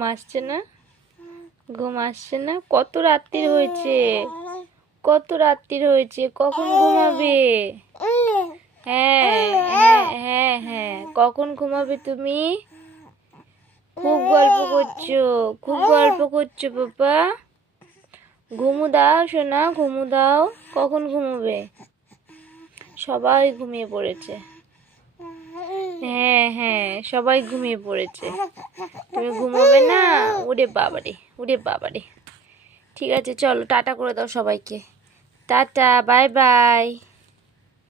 ঘুম আসছে না? ঘুম আসছে না? কত রাত্রির হয়েছে, কত রাত্রির হয়েছে, কখন ঘুমাবে? হ্যাঁ হ্যাঁ হ্যাঁ হ্যাঁ, কখন ঘুমাবে তুমি? খুব গল্প করছো, খুব গল্প করছো বাবা। ঘুমু দাও সোনা, ঘুমু দাও। কখন ঘুমোবে? সবাই ঘুমিয়ে পড়েছে। হ্যাঁ হ্যাঁ, সবাই ঘুমিয়ে পড়েছে। তুমি ঘুমোবে না? ওরে বাবারে, ওরে বাবারে। ঠিক আছে, চলো টাটা করে দাও সবাইকে। Tata, bye bye.